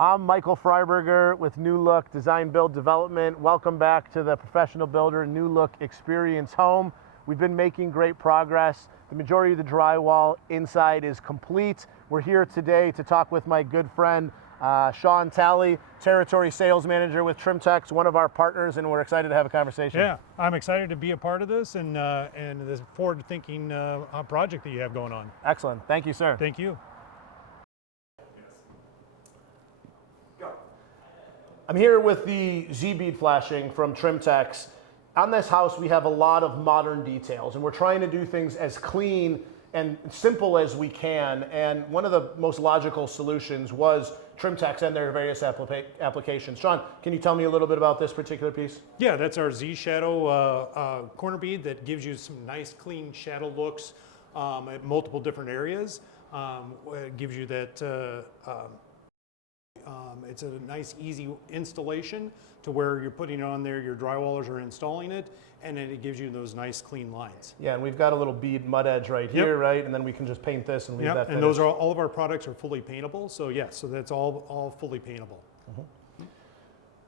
I'm Michael Freiberger with New Look Design Build Development. Welcome back to the Professional Builder New Look Experience Home. We've been making great progress. The majority of the drywall inside is complete. We're here today to talk with my good friend, Sean Talley, Territory Sales Manager with Trimtex, one of our partners, and we're excited to have a conversation. Yeah, I'm excited to be a part of this and this forward-thinking project that you have going on. Excellent. Thank you, sir. Thank you. I'm here with the Z-bead flashing from Trimtex. On this house, we have a lot of modern details, and we're trying to do things as clean and simple as we can. And one of the most logical solutions was Trimtex and their various applications. Sean, can you tell me a little bit about this particular piece? Yeah, that's our Z Shadow corner bead that gives you some nice, clean shadow looks at multiple different areas. It gives you that. It's a nice, easy installation to where you're putting it on there, your drywallers are installing it, and then it gives you those nice, clean lines. Yeah, and we've got a little bead mud edge right here, right? And then we can just paint this and leave that finished. And those are all of our products are fully paintable. So yes, so that's all fully paintable.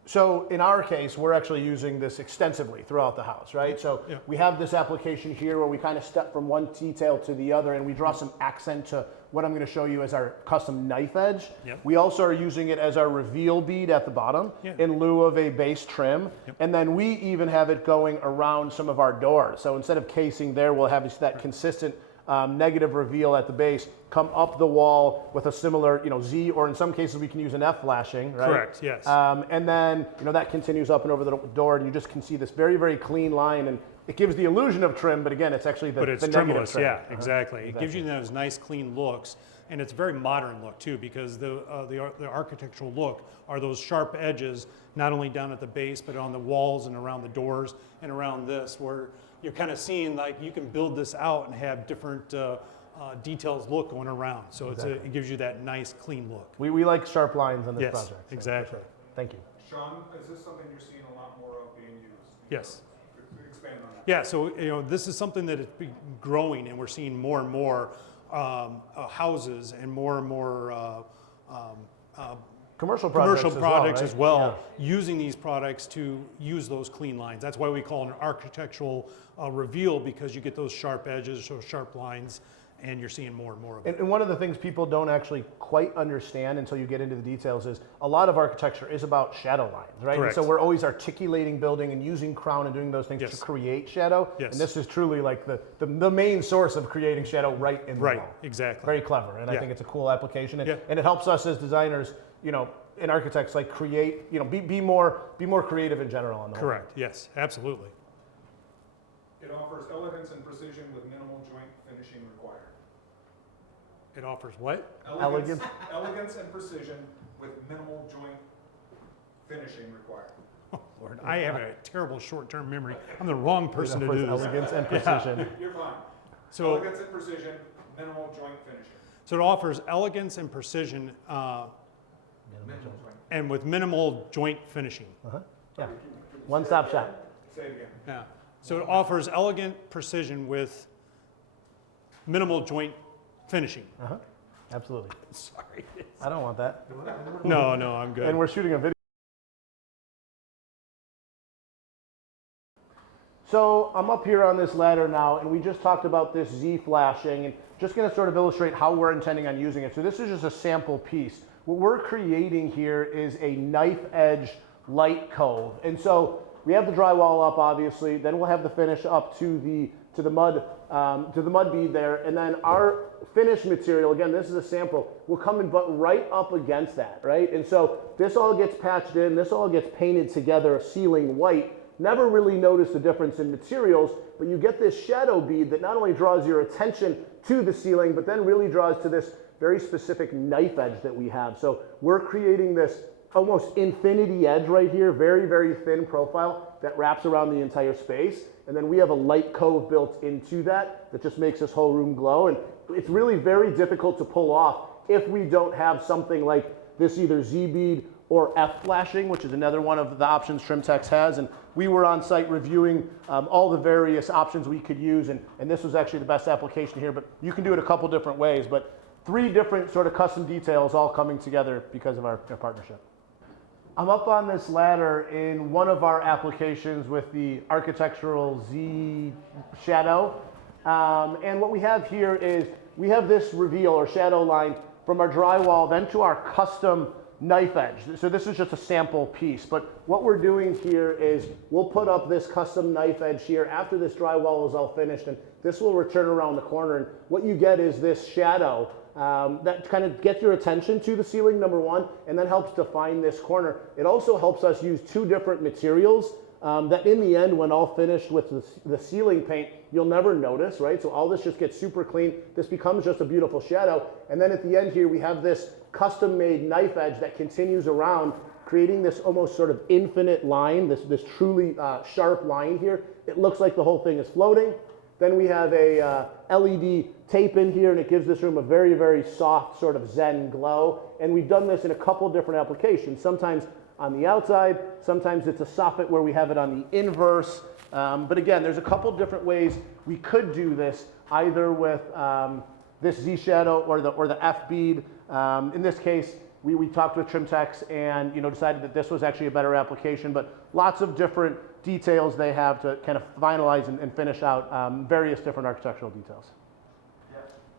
So in our case, we're actually using this extensively throughout the house, right? So we have this application here where we kind of step from one detail to the other and we draw some accent to what I'm going to show you as our custom knife edge. We also are using it as our reveal bead at the bottom in lieu of a base trim. And then we even have it going around some of our doors. So instead of casing there, we'll have that consistent negative reveal at the base, come up the wall with a similar, Z, or in some cases we can use an F flashing, right? Correct, yes. And then, that continues up and over the door, and you just can see this very, very clean line, and it gives the illusion of trim, but again, it's actually the negative trimless, trim. Yeah, exactly. It gives you those nice, clean looks, and it's a very modern look too, because the architectural look are those sharp edges, not only down at the base, but on the walls and around the doors and around this, where you're kind of seeing like you can build this out and have different details look going around. So it gives you that nice, clean look. We like sharp lines on this project. Yes, exactly. Sure. Thank you. Sean, is this something you're seeing a lot more of being used? Yes. Expand on that. Yeah, so this is something that is growing, and we're seeing more and more houses and more commercial products as well, using these products to use those clean lines. That's why we call it an architectural reveal, because you get those sharp edges, those sharp lines, and you're seeing more and more of it. And one of the things people don't actually quite understand until you get into the details is a lot of architecture is about shadow lines, right? Correct. And so we're always articulating building and using crown and doing those things to create shadow. And this is truly like the main source of creating shadow right in the wall. Exactly. Very clever, and I think it's a cool application. And it helps us as designers, and architects, like create, be more creative in general on the whole. Correct, yes, absolutely. It offers elegance and precision with minimal joint finishing required. It offers what? Elegance and precision with minimal joint finishing required. Oh, Lord, I have a terrible short-term memory. I'm the wrong person to do this. Elegance and precision. You're fine. So, elegance and precision, minimal joint finishing. So it offers elegance and precision and with minimal joint finishing. Yeah. One-stop shop. Say it again. Yeah. So it offers elegant precision with minimal joint finishing. Absolutely. Sorry. I don't want that. No, I'm good. And we're shooting a video. So I'm up here on this ladder now, and we just talked about this Z flashing, and just going to sort of illustrate how we're intending on using it. So this is just a sample piece. What we're creating here is a knife edge light cove. And so we have the drywall up, obviously, then we'll have the finish up to the mud bead there, and then our finish material, again, this is a sample, will come and butt right up against that, right? And so this all gets patched in, this all gets painted together, ceiling white. Never really noticed the difference in materials, but you get this shadow bead that not only draws your attention to the ceiling, but then really draws to this very specific knife edge that we have. So we're creating this almost infinity edge right here, very, very thin profile that wraps around the entire space. And then we have a light cove built into that just makes this whole room glow. And it's really very difficult to pull off if we don't have something like this, either Z bead or F flashing, which is another one of the options Trimtex has. And we were on site reviewing all the various options we could use, and this was actually the best application here, but you can do it a couple different ways. But 3 different sort of custom details all coming together because of our partnership. I'm up on this ladder in one of our applications with the Architectural Z Shadow. And what we have here is we have this reveal or shadow line from our drywall then to our custom knife edge. So this is just a sample piece, but what we're doing here is we'll put up this custom knife edge here after this drywall is all finished, and this will return around the corner, and what you get is this shadow that kind of gets your attention to the ceiling, number one, and then helps define this corner. It also helps us use 2 different materials that in the end, when all finished with the ceiling paint, you'll never notice, right? So all this just gets super clean. This becomes just a beautiful shadow. And then at the end here, we have this custom-made knife edge that continues around, creating this almost sort of infinite line, this truly sharp line here. It looks like the whole thing is floating. Then we have a LED tape in here, and it gives this room a very, very soft sort of zen glow. And we've done this in a couple different applications. Sometimes on the outside, sometimes it's a soffit where we have it on the inverse. But again, there's a couple different ways we could do this, either with this Z Shadow or the F bead. In this case, we talked with Trimtex and decided that this was actually a better application, but lots of different details they have to kind of finalize and finish out various different architectural details.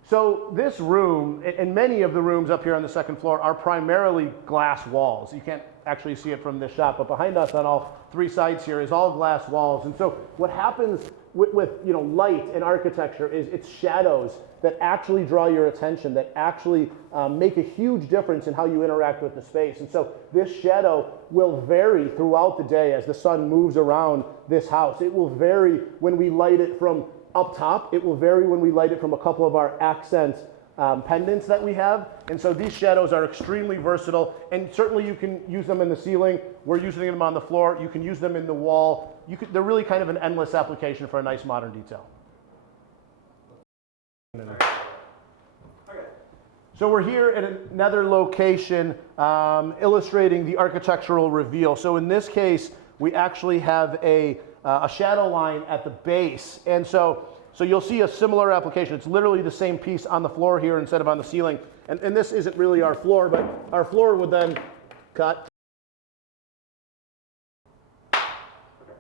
So this room, and many of the rooms up here on the second floor, are primarily glass walls. You can't actually see it from this shot, but behind us on all 3 sides here is all glass walls. And so what happens with light and architecture is it's shadows that actually draw your attention, that actually make a huge difference in how you interact with the space. And so this shadow will vary throughout the day as the sun moves around this house. It will vary when we light it from up top. It will vary when we light it from a couple of our accent pendants that we have. And so these shadows are extremely versatile, and certainly you can use them in the ceiling. We're using them on the floor. You can use them in the wall. They're really kind of an endless application for a nice modern detail. So we're here at another location illustrating the architectural reveal. So in this case, we actually have a shadow line at the base. And so you'll see a similar application. It's literally the same piece on the floor here instead of on the ceiling. And this isn't really our floor, but our floor would then cut.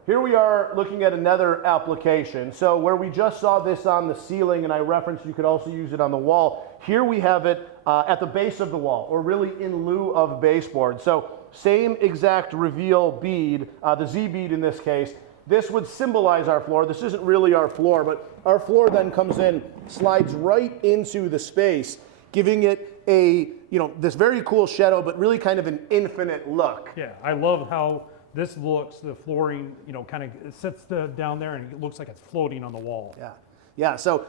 Here we are looking at another application. So where we just saw this on the ceiling, and I referenced you could also use it on the wall, here we have it at the base of the wall, or really in lieu of baseboard. So same exact reveal bead, the Z bead in this case. This would symbolize our floor. This isn't really our floor, but our floor then comes in, slides right into the space, giving it a, this very cool shadow, but really kind of an infinite look. Yeah, I love how this looks, the flooring, kind of sits down there and it looks like it's floating on the wall. Yeah, so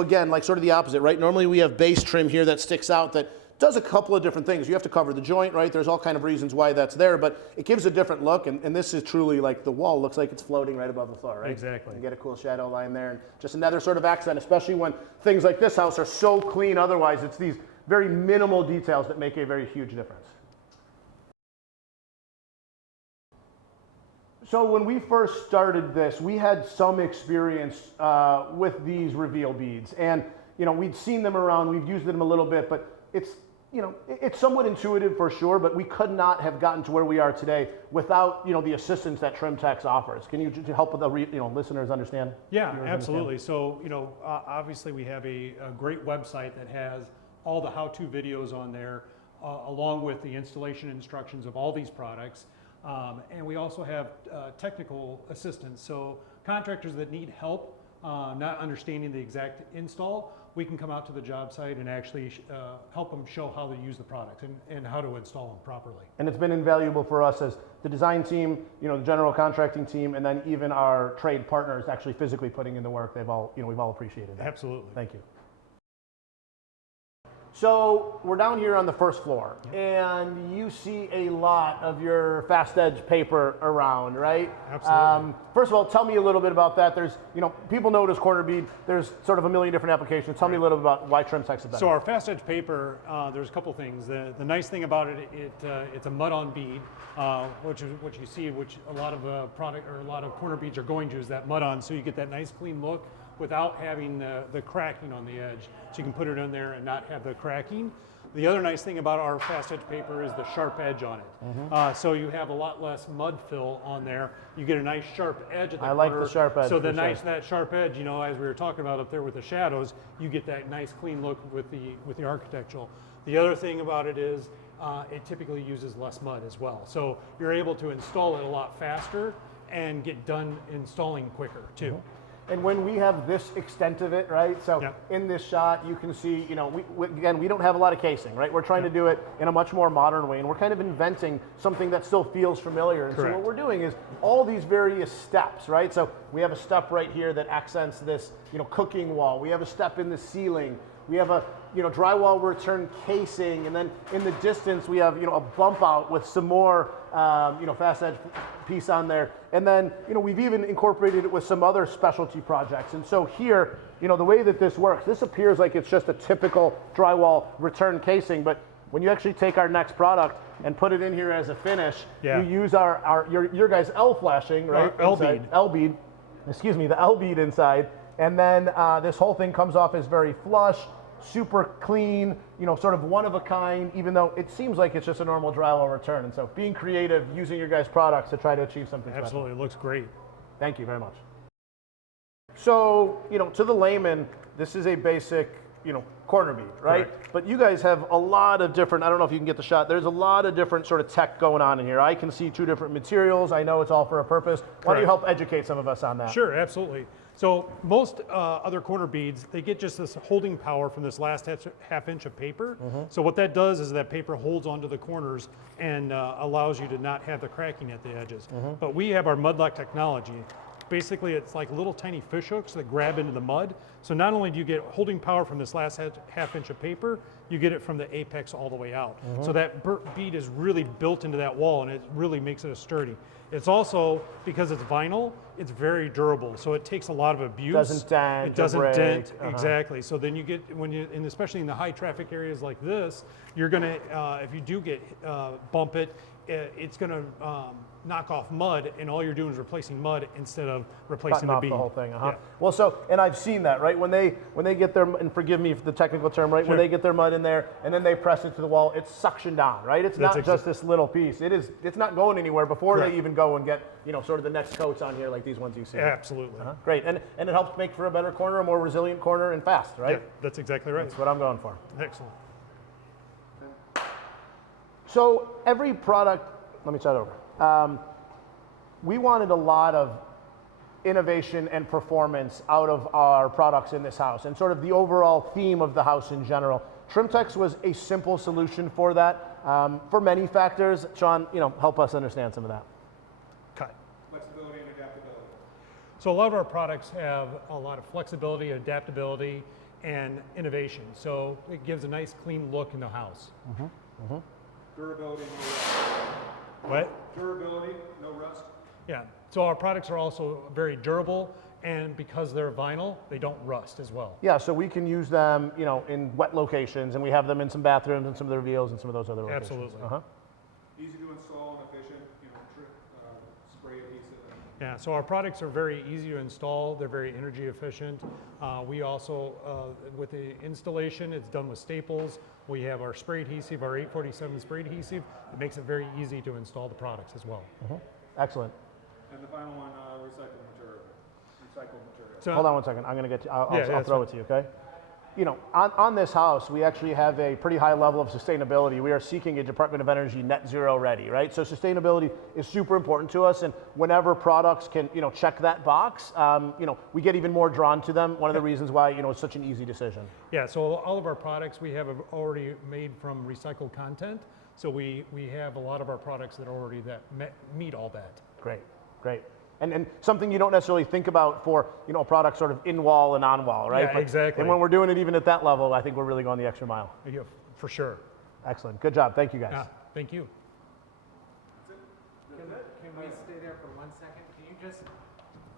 again, like sort of the opposite, right? Normally we have base trim here that sticks out that does a couple of different things. You have to cover the joint, right? There's all kind of reasons why that's there, but it gives a different look, and this is truly like the wall looks like it's floating right above the floor, right? Exactly. You get a cool shadow line there, and just another sort of accent, especially when things like this house are so clean otherwise. It's these very minimal details that make a very huge difference. So when we first started this, we had some experience with these reveal beads, and we'd seen them around, we've used them a little bit, but it's it's somewhat intuitive for sure, but we could not have gotten to where we are today without the assistance that Trimtex offers. Can you help the listeners understand? Yeah, absolutely. So obviously we have a great website that has all the how-to videos on there, along with the installation instructions of all these products. And we also have technical assistance. So contractors that need help not understanding the exact install, we can come out to the job site and actually help them show how to use the product and how to install them properly. And it's been invaluable for us as the design team, the general contracting team, and then even our trade partners actually physically putting in the work. They've all, we've all appreciated that. Absolutely. Thank you. So we're down here on the first floor, and you see a lot of your fast edge paper around, right? Absolutely. First of all, tell me a little bit about that. There's, people know it as corner bead. There's sort of a million different applications. Tell me a little bit about why Trimtex is better. So our fast edge paper, there's a couple things. The nice thing about it, it's a mud-on bead, which is what you see, which a lot of product or a lot of corner beads are going to is that mud-on. So you get that nice clean look without having the cracking on the edge. So you can put it in there and not have the cracking. The other nice thing about our fast edge paper is the sharp edge on it. So you have a lot less mud fill on there. You get a nice sharp edge at the I like the corner. sharp edge So for sure. that sharp edge, you know, as we were talking about up there with the shadows, you get that nice clean look with the architectural. The other thing about it is it typically uses less mud as well. So you're able to install it a lot faster and get done installing quicker too. And when we have this extent of it, right? So Yep. in this shot, you can see, you know, again, we don't have a lot of casing, right? We're trying to do it in a much more modern way, and we're kind of inventing something that still feels familiar. And Correct. so what we're doing is all these various steps, right? So we have a step right here that accents this, you know, cooking wall. We have a step in the ceiling. We have a, you know, drywall return casing, and then in the distance we have, you know, a bump out with some more, you know, fast edge piece on there. And then, you know, we've even incorporated it with some other specialty projects. And so here, you know, the way that this works, this appears like it's just a typical drywall return casing, but when you actually take our next product and put it in here as a finish, Yeah. you use your guys' L flashing, right? L inside. bead. L bead, excuse me, the L bead inside. And then this whole thing comes off as very flush, super clean, you know, sort of one of a kind, even though it seems like it's just a normal drywall return. And so being creative, using your guys' products to try to achieve something special. Absolutely, it looks great. Thank you very much. So, you know, to the layman, this is a basic, you know, corner bead, right? Correct. But you guys have a lot of different, I don't know if you can get the shot, there's a lot of different sort of tech going on in here. I can see 2 different materials. I know it's all for a purpose. Why don't you Correct. help educate some of us on that? Sure, absolutely. So most other corner beads, they get just this holding power from this last half inch of paper. So what that does is that paper holds onto the corners and allows you to not have the cracking at the edges. But we have our Mudlock technology. Basically, it's like little tiny fish hooks that grab into the mud. So not only do you get holding power from this last half inch of paper, you get it from the apex all the way out. So that bead is really built into that wall, and it really makes it a sturdy. It's also, because it's vinyl, it's very durable. So it takes a lot of abuse. Doesn't dent, It doesn't break. dent, exactly. So then you get, and especially in the high traffic areas like this, you're gonna, if you do get, bump it, it's gonna knock off mud, and all you're doing is replacing mud instead of replacing Cutting the off bead. the whole thing, Yeah. Well, so, and I've seen that, right? When they get their, and forgive me for the technical term, right? When Sure. they get their mud in there and then they press it to the wall, it's suctioned down, right? It's That's not just this little piece. It's not going anywhere before Correct. they even go and get, you know, sort of the next coats on here like these ones you see. Absolutely. Great, and it helps make for a better corner, a more resilient corner, and fast, right? Yeah, that's exactly right. That's what I'm going for. Excellent. So every product, let me start over. We wanted a lot of innovation and performance out of our products in this house and sort of the overall theme of the house in general. Trimtex was a simple solution for that for many factors. Sean, you know, help us understand some of that. Cut. Flexibility and adaptability. So a lot of our products have a lot of flexibility, adaptability, and innovation. So it gives a nice clean look in the house. Durability, no rust. What? Durability, no rust. Yeah. So our products are also very durable, and because they're vinyl, they don't rust as well. Yeah, so we can use them, you know, in wet locations, and we have them in some bathrooms and some of the reveals and some of those other locations. Absolutely. Easy to install and efficient, you know, spray adhesive. Yeah, so our products are very easy to install. They're very energy efficient. We also, with the installation, it's done with staples. We have our spray adhesive, our 847 spray adhesive. It makes it very easy to install the products as well. Excellent. And the final one, recycled material. Recycled material. So, Hold on one second. I'm going to get to, I'll Yeah, throw that's it to you, okay? You know, on this house, we actually have a pretty high level of sustainability. We are seeking a Department of Energy net zero ready, right? So sustainability is super important to us, and whenever products can, you know, check that box, you know, we get even more drawn to them. One of the reasons why, you know, it's such an easy decision. yeah, so all of our products we have already made from recycled content. So we have a lot of our products that are already meet all that. Great, great. And something you don't necessarily think about for, you know, a product sort of in wall and on wall, right? Yeah, exactly. And when we're doing it even at that level, I think we're really going the extra mile. Yeah, for sure. Excellent. Good job. Thank you, guys. Thank you. Can we stay there for 1 second? Can you just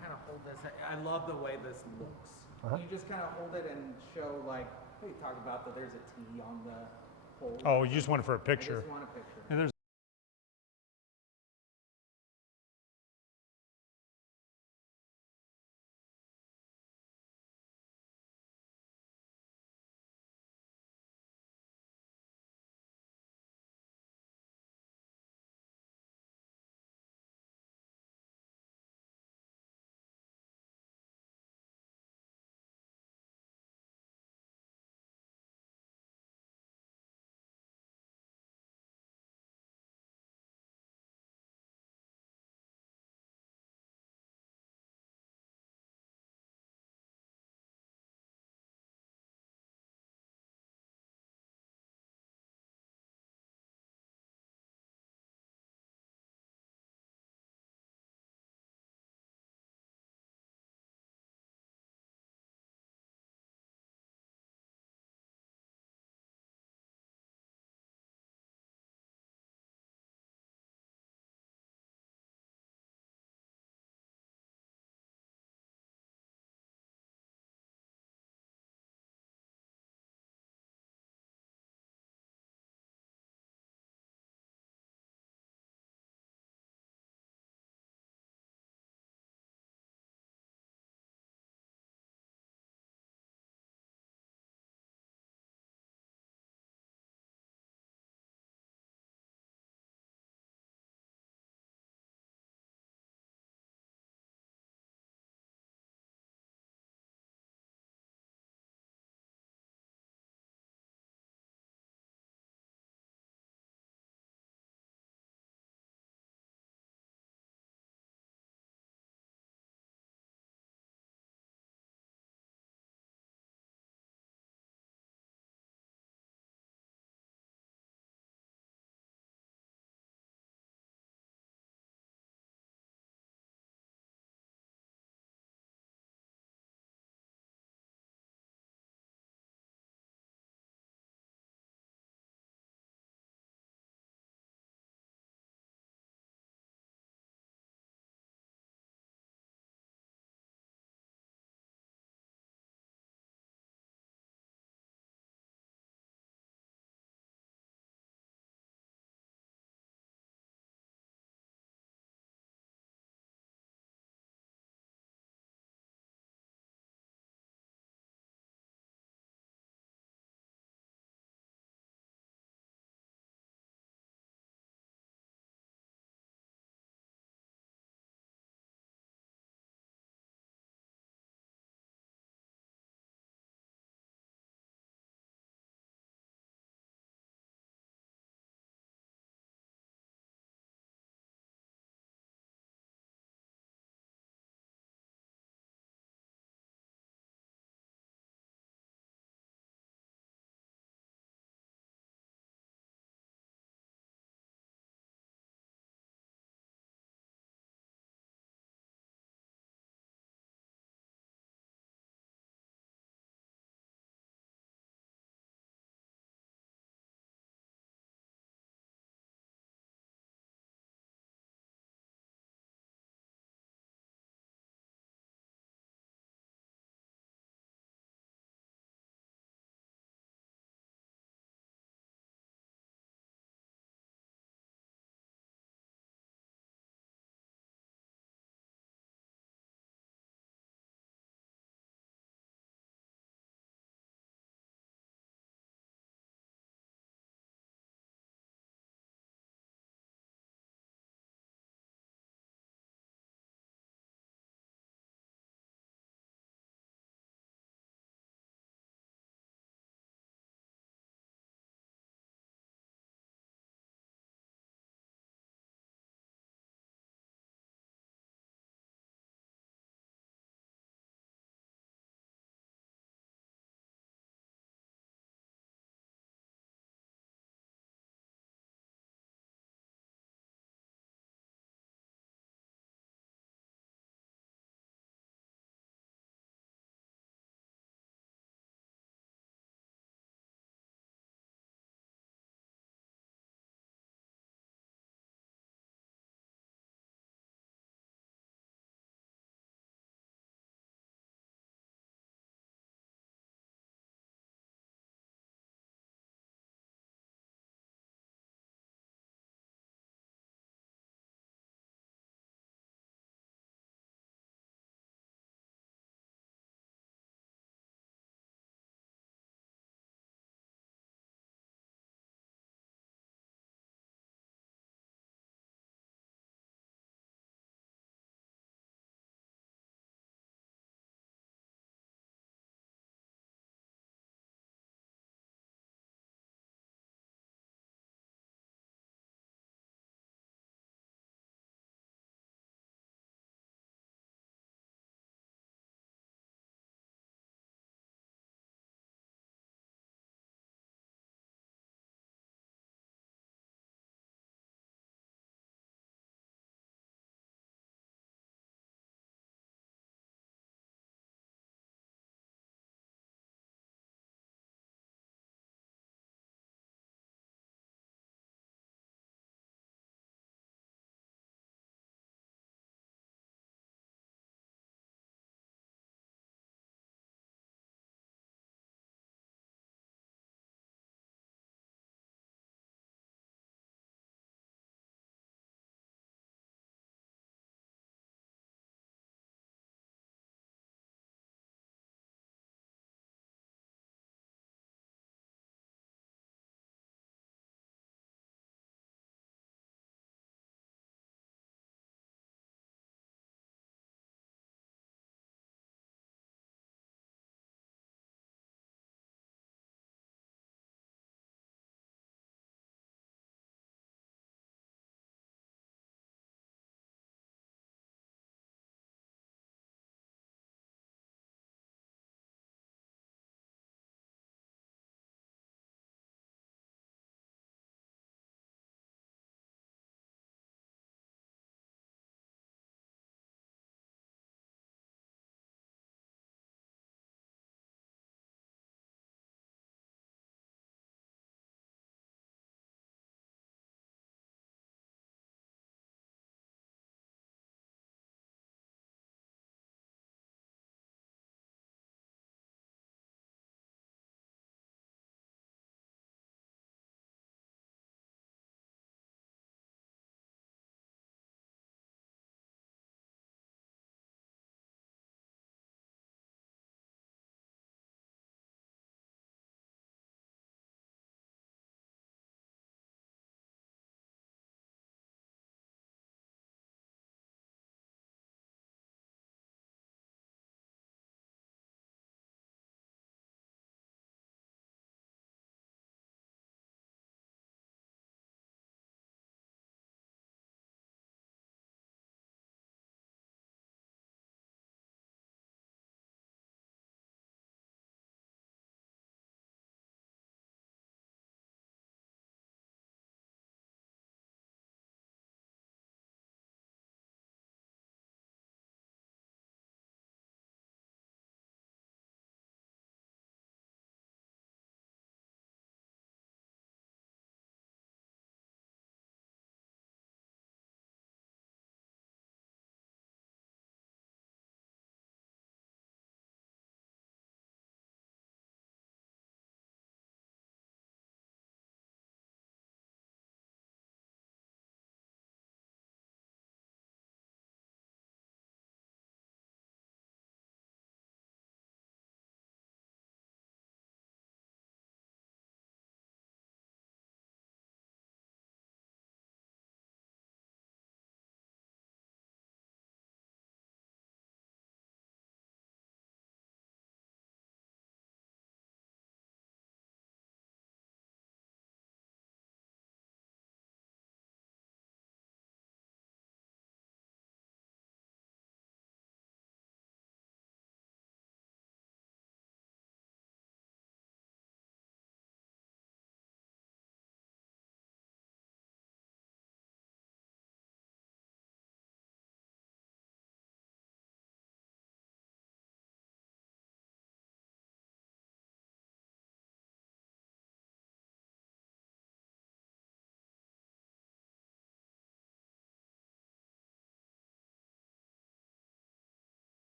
kind of hold this? I love the way this looks. Can you just kind of hold it and show, like, we talked about that there's a T on the hole. Oh, you just want it for a I picture. just want a picture. And there's